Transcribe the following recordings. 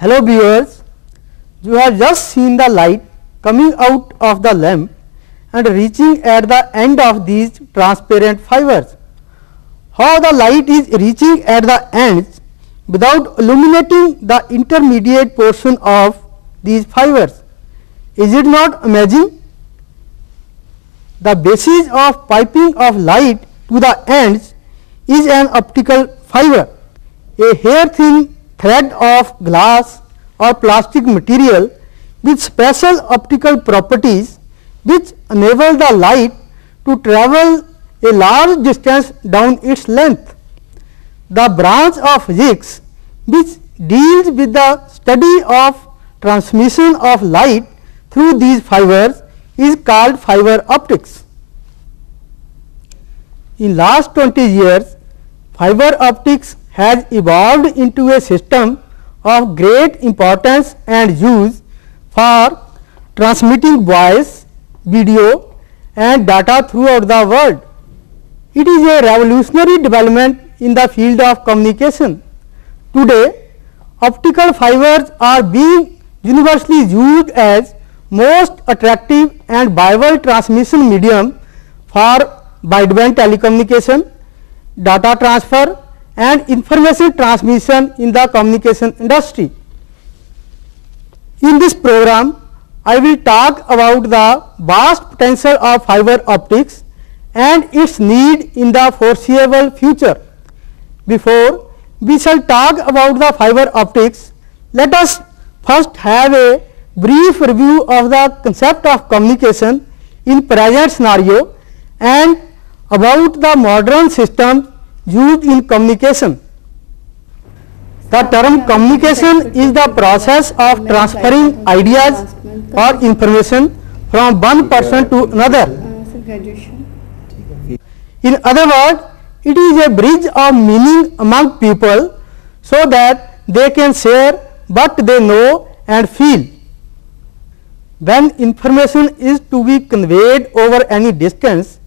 Hello viewers, you have just seen the light coming out of the lamp and reaching at the end of these transparent fibers. How the light is reaching at the ends without illuminating the intermediate portion of these fibers. Is it not amazing? The basis of piping of light to the ends is an optical fiber, a hair thin thread of glass or plastic material with special optical properties which enable the light to travel a large distance down its length. The branch of physics which deals with the study of transmission of light through these fibers is called fiber optics. In last 20 years, fiber optics has evolved into a system of great importance and use for transmitting voice, video and data throughout the world. It is a revolutionary development in the field of communication. Today, optical fibers are being universally used as most attractive and viable transmission medium for wideband telecommunication, data transfer and information transmission in the communication industry. In this program, I will talk about the vast potential of fiber optics and its need in the foreseeable future. Before we shall talk about the fiber optics, let us first have a brief review of the concept of communication in present scenario and about the modern systems used in communication. The term communication is the process of transferring ideas or information from one person to another. In other words, it is a bridge of meaning among people so that they can share what they know and feel. When information is to be conveyed over any distance,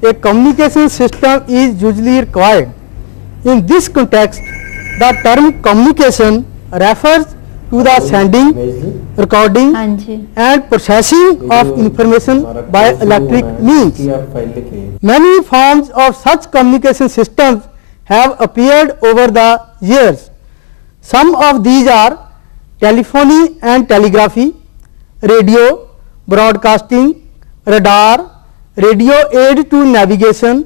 a communication system is usually required. In this context, the term communication refers to the sending, recording and processing of information by electric means. Many forms of such communication systems have appeared over the years. Some of these are telephony and telegraphy, radio, broadcasting, radar, radio aid to navigation,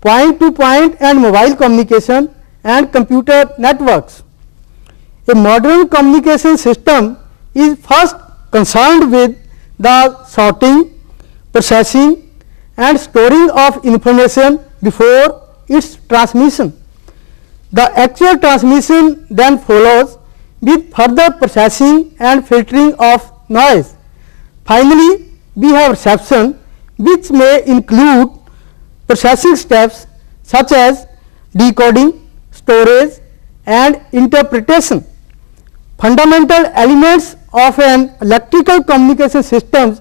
point-to-point and mobile communication and computer networks. A modern communication system is first concerned with the sorting, processing and storing of information before its transmission. The actual transmission then follows with further processing and filtering of noise. Finally, we have reception, which may include processing steps such as decoding, storage and interpretation. Fundamental elements of an electrical communication system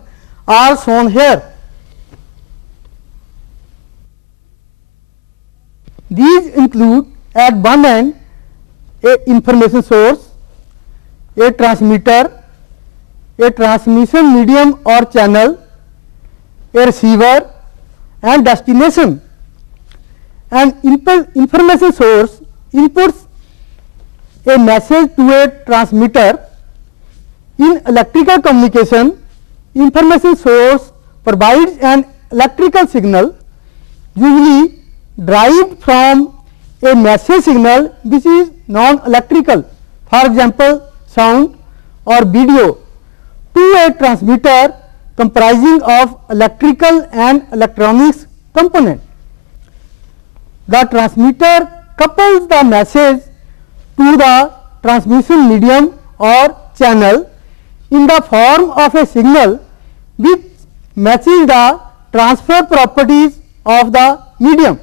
are shown here. These include at one end a information source, a transmitter, a transmission medium or channel, a receiver and destination. An information source inputs a message to a transmitter. In electrical communication, information source provides an electrical signal usually derived from a message signal which is non-electrical, for example sound or video, to a transmitter comprising of electrical and electronics component. The transmitter couples the message to the transmission medium or channel in the form of a signal which matches the transfer properties of the medium.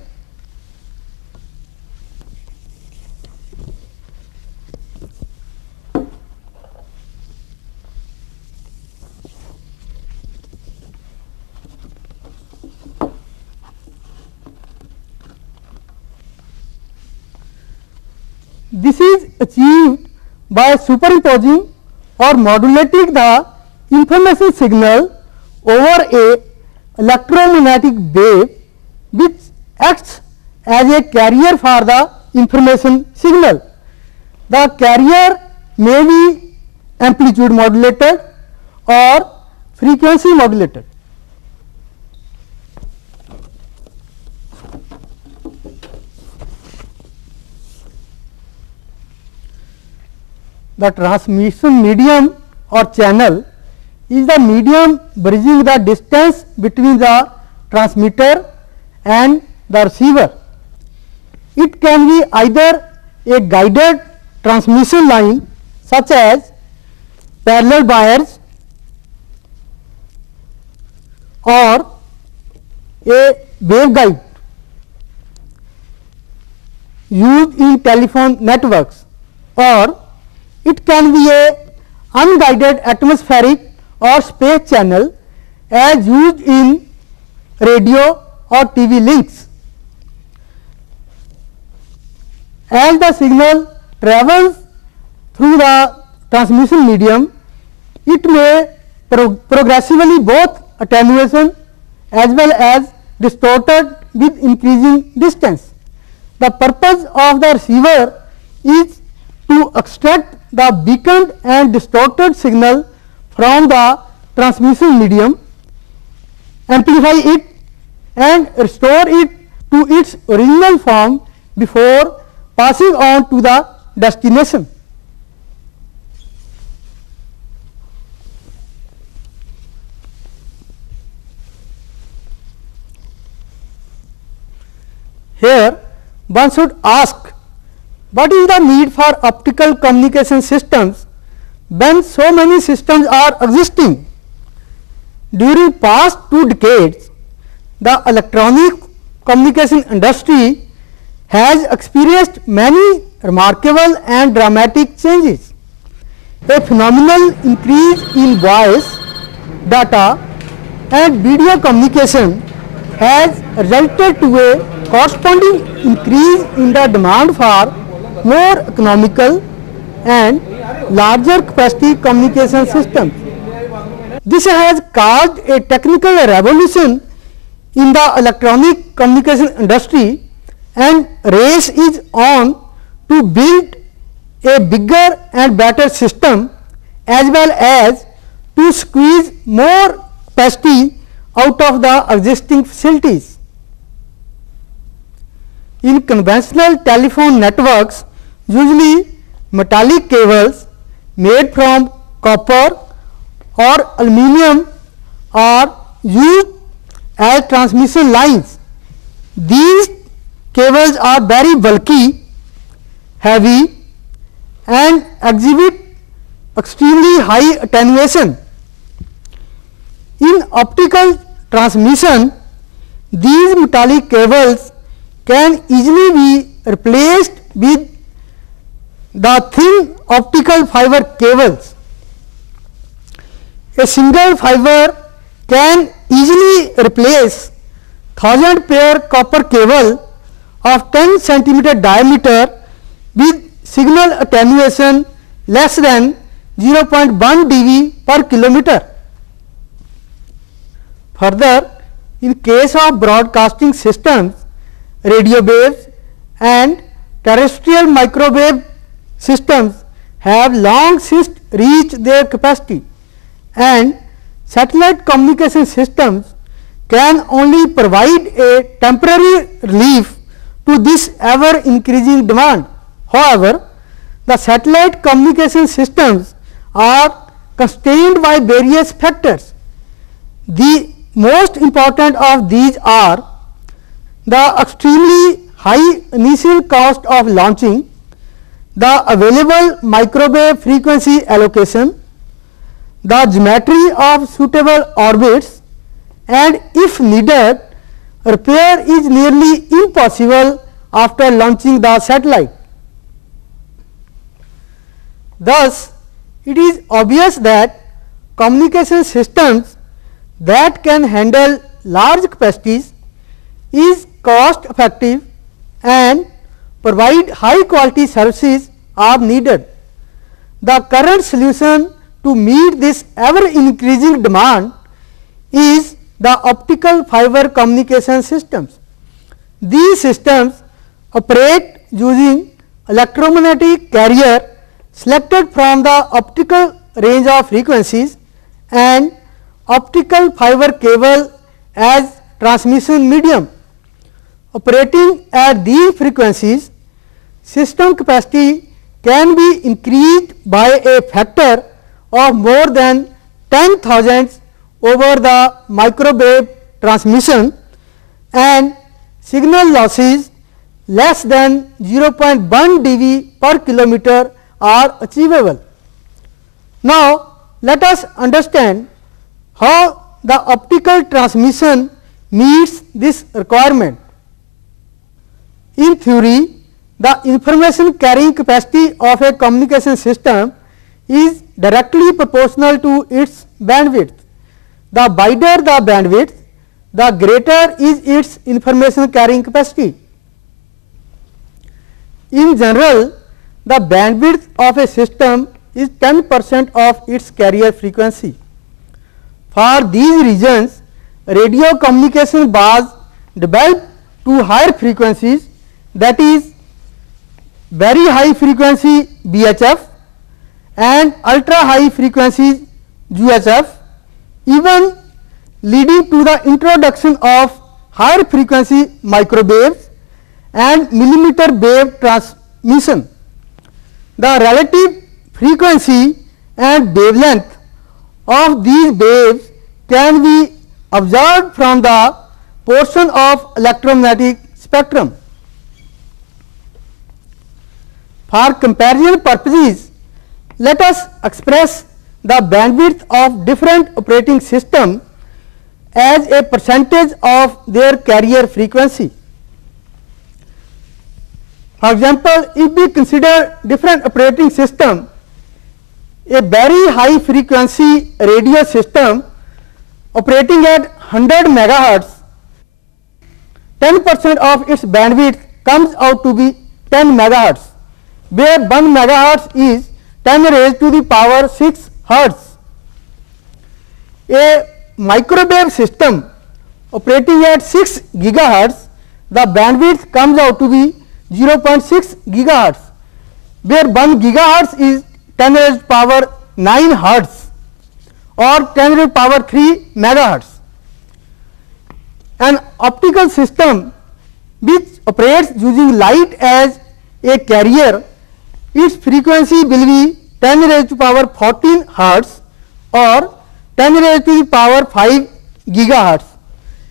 This is achieved by superimposing or modulating the information signal over a electromagnetic wave which acts as a carrier for the information signal. The carrier may be amplitude modulated or frequency modulated. The transmission medium or channel is the medium bridging the distance between the transmitter and the receiver. It can be either a guided transmission line such as parallel wires or a waveguide used in telephone networks, or it can be a unguided atmospheric or space channel as used in radio or TV links. As the signal travels through the transmission medium, it may progressively both attenuation as well as distorted with increasing distance. The purpose of the receiver is to extract the weakened and distorted signal from the transmission medium, amplify it and restore it to its original form before passing on to the destination. Here one should ask, what is the need for optical communication systems when so many systems are existing? During past 2 decades, the electronic communication industry has experienced many remarkable and dramatic changes. A phenomenal increase in voice, data and video communication has resulted to a corresponding increase in the demand for more economical and larger capacity communication systems. This has caused a technical revolution in the electronic communication industry, and race is on to build a bigger and better system as well as to squeeze more capacity out of the existing facilities. In conventional telephone networks, usually metallic cables made from copper or aluminum are used as transmission lines. These cables are very bulky, heavy and exhibit extremely high attenuation. In optical transmission, these metallic cables can easily be replaced with the thin optical fiber cables. A single fiber can easily replace 1000 pair copper cable of 10 centimeter diameter with signal attenuation less than 0.1 dB per kilometer. Further, in case of broadcasting systems, radio waves and terrestrial microwave systems have long since reached their capacity, and satellite communication systems can only provide a temporary relief to this ever increasing demand. However, the satellite communication systems are constrained by various factors. The most important of these are the extremely high initial cost of launching, the available microwave frequency allocation, the geometry of suitable orbits, and if needed, repair is nearly impossible after launching the satellite. Thus, it is obvious that communication systems that can handle large capacities is cost effective and provide high quality services are needed. The current solution to meet this ever increasing demand is the optical fiber communication systems. These systems operate using electromagnetic carrier selected from the optical range of frequencies and optical fiber cable as transmission medium. Operating at these frequencies, system capacity can be increased by a factor of more than 10,000 over the microwave transmission, and signal losses less than 0.1 dB per kilometer are achievable. Now, let us understand how the optical transmission meets this requirement. In theory, the information carrying capacity of a communication system is directly proportional to its bandwidth. The wider the bandwidth, the greater is its information carrying capacity. In general, the bandwidth of a system is 10% of its carrier frequency. For these reasons, radio communication was developed to higher frequencies, that is very high frequency VHF and ultra high frequency UHF, even leading to the introduction of higher frequency microwaves and millimeter wave transmission. The relative frequency and wavelength of these waves can be observed from the portion of electromagnetic spectrum. For comparison purposes, let us express the bandwidth of different operating systems as a percentage of their carrier frequency. For example, if we consider different operating system, a very high frequency radio system operating at 100 megahertz, 10% of its bandwidth comes out to be 10 megahertz, where 1 megahertz is 10 raised to the power 6 hertz. A microwave system operating at 6 gigahertz, the bandwidth comes out to be 0.6 gigahertz, where 1 gigahertz is 10 raised to power 9 hertz or 10 raised to power 3 megahertz. An optical system which operates using light as a carrier, its frequency will be 10 raised to power 14 hertz or 10 raised to the power 5 gigahertz,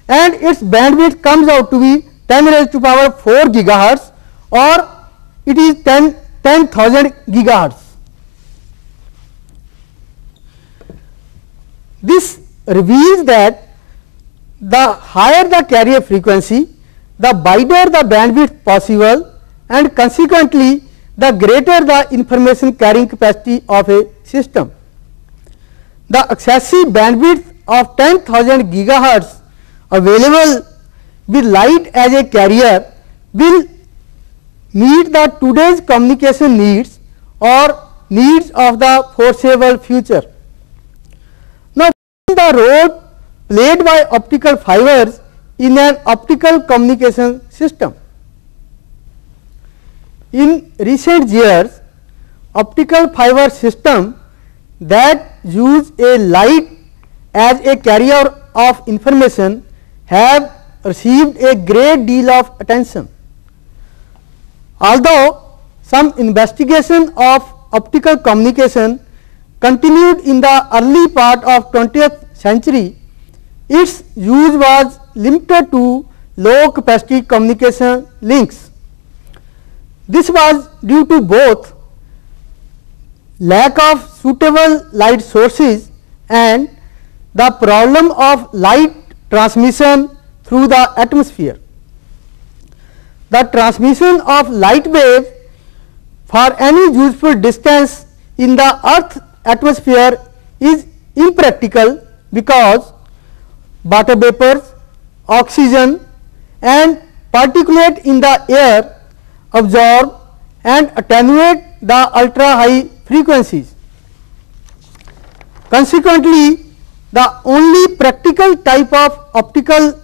and its bandwidth comes out to be 10 raised to power 4 gigahertz or it is 10,000 gigahertz. This reveals that the higher the carrier frequency, the wider the bandwidth possible, and consequently the greater the information carrying capacity of a system. The excessive bandwidth of 10,000 gigahertz available with light as a carrier will meet the today's communication needs or needs of the foreseeable future. Now, the role played by optical fibers in an optical communication system. In recent years, optical fiber systems that use a light as a carrier of information have received a great deal of attention. Although some investigation of optical communication continued in the early part of 20th century, its use was limited to low capacity communication links. This was due to both lack of suitable light sources and the problem of light transmission through the atmosphere. The transmission of light wave for any useful distance in the earth atmosphere is impractical because water vapors, oxygen and particulate in the air absorb and attenuate the ultra high frequencies. Consequently, the only practical type of optical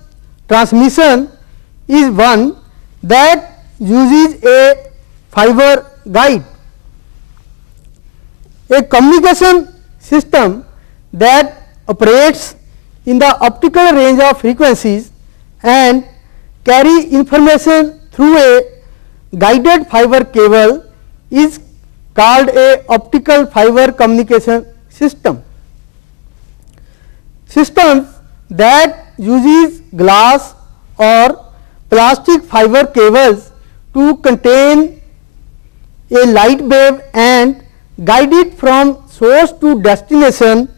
transmission is one that uses a fiber guide. A communication system that operates in the optical range of frequencies and carry information through a guided fiber cable is called a optical fiber communication system. Systems that uses glass or plastic fiber cables to contain a light wave and guide it from source to destination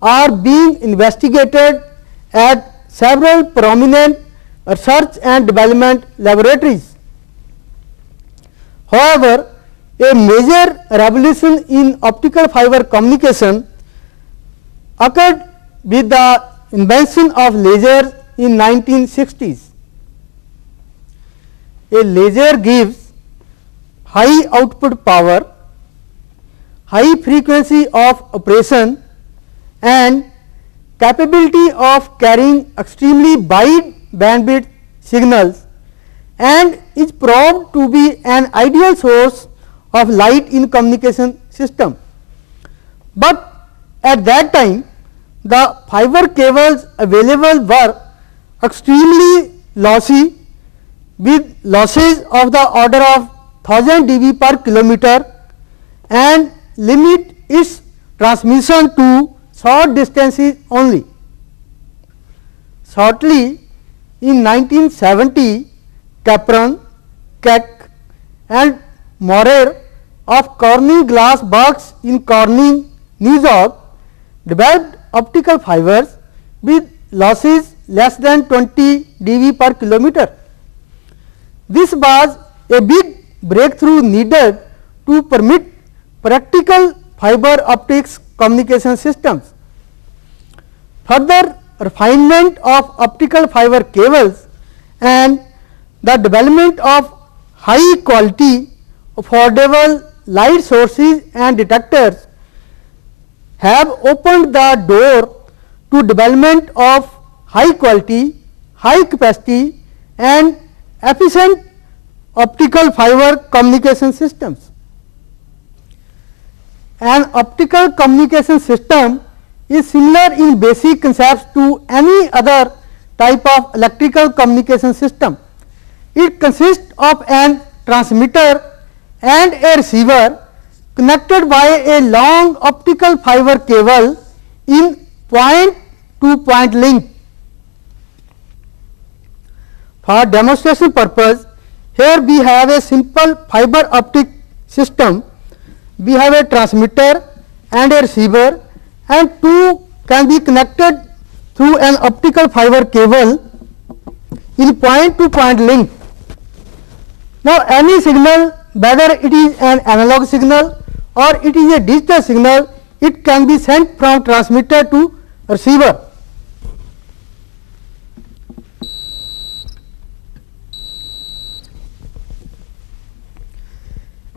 are being investigated at several prominent research and development laboratories. However, a major revolution in optical fiber communication occurred with the invention of lasers in 1960s. A laser gives high output power, high frequency of operation and capability of carrying extremely wide bandwidth signals, and is proved to be an ideal source of light in communication system. But at that time, the fiber cables available were extremely lossy, with losses of the order of 1000 dB per kilometer, and limit its transmission to short distances only. Shortly in 1970, Capron, Keck and Maurer of Corning Glass Works in Corning, New York developed optical fibers with losses less than 20 dB per kilometer. This was a big breakthrough needed to permit practical fiber optics communication systems. Further refinement of optical fiber cables and the development of high quality affordable light sources and detectors have opened the door to development of high quality, high capacity and efficient optical fiber communication systems. An optical communication system is similar in basic concepts to any other type of electrical communication system. It consists of an transmitter and a receiver connected by a long optical fiber cable in point to point link. For demonstration purpose, here we have a simple fiber optic system. We have a transmitter and a receiver, and two can be connected through an optical fiber cable in point to point link. Now, any signal, whether it is an analog signal or it is a digital signal, it can be sent from transmitter to receiver.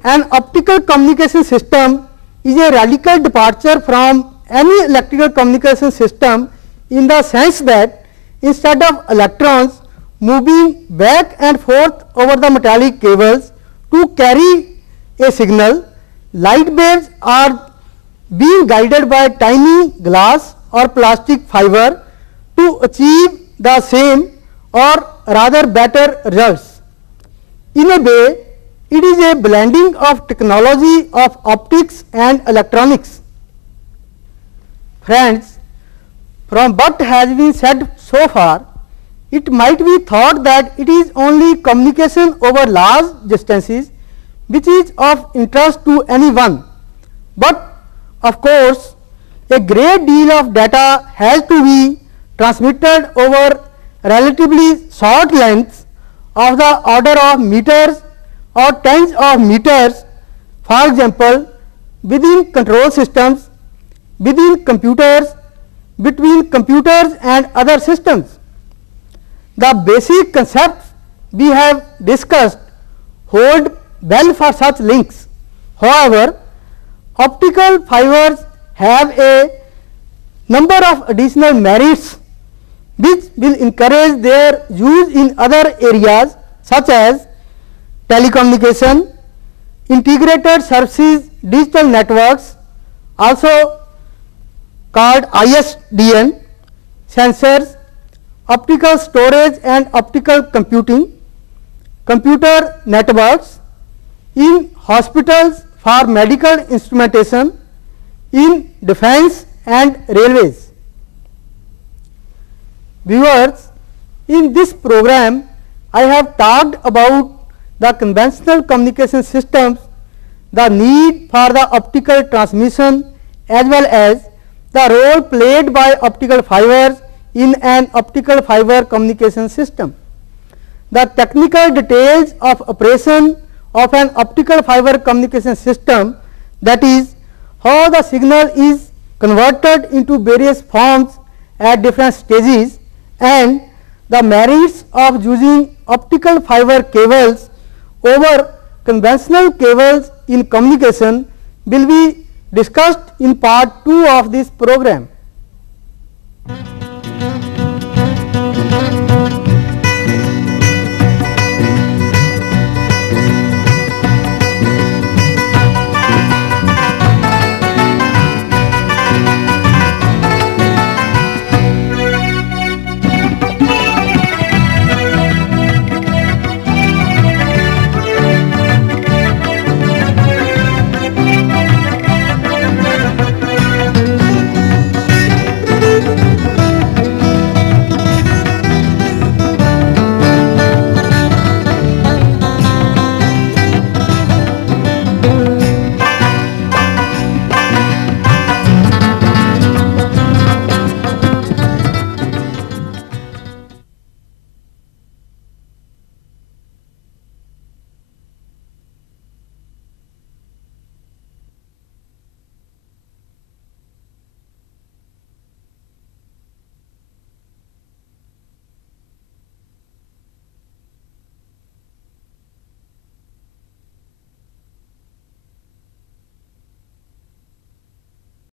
An optical communication system is a radical departure from any electrical communication system in the sense that instead of electrons moving back and forth over the metallic cables to carry a signal, light waves are being guided by tiny glass or plastic fiber to achieve the same or rather better results. In a way, it is a blending of technology of optics and electronics. Friends, from what has been said so far, it might be thought that it is only communication over large distances which is of interest to anyone. But of course, a great deal of data has to be transmitted over relatively short lengths of the order of meters or tens of meters, for example, within control systems, within computers, between computers and other systems. The basic concepts we have discussed hold well for such links. However, optical fibers have a number of additional merits which will encourage their use in other areas such as telecommunication, integrated services digital networks, also called ISDN, sensors, optical storage and optical computing, computer networks, in hospitals for medical instrumentation, in defense and railways. Viewers, in this program I have talked about the conventional communication systems, the need for the optical transmission as well as the role played by optical fibers in an optical fiber communication system. The technical details of operation of an optical fiber communication system, that is, how the signal is converted into various forms at different stages, and the merits of using optical fiber cables over conventional cables in communication will be discussed in part 2 of this program.